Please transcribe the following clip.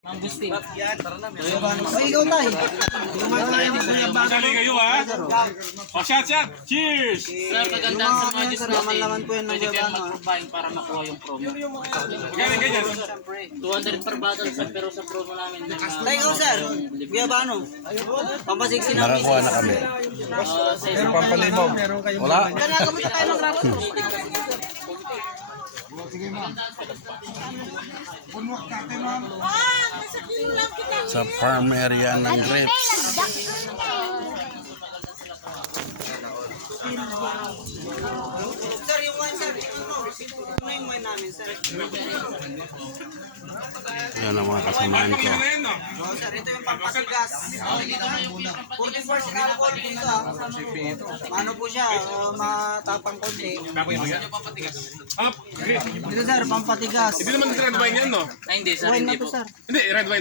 Mangustin. Ay, ikaw tayo. Sali kayo ha. O, shot. Cheers! Sir, kagandahan sa mga Diyos natin. Laman po yan ng Pwede kayong gabano. mag-provide para makuha yung promo. Ganyan. 200 per bottle sir, pero sa promo namin may mga... Tayo ikaw, sir. Gabano. Pampasiksi namin. Nakakuha na kami. sa isang Pampalimog. Wala. Ganagamit na tayo ng rapat. Sa farm area ng grapes. Sir, yung wine, sir. Ano yung wine namin, sir? Yan ang mga kasamahan ko. Oh, sir, ito yung pampasigas. 44 sa alcohol dito, ah. Ano po siya, matapang konti. Up! Dito, sir, pampatigas. Hindi naman red wine yan, no? Ay, hindi sir, Wine hindi na to, po. sir. Hindi, red wine.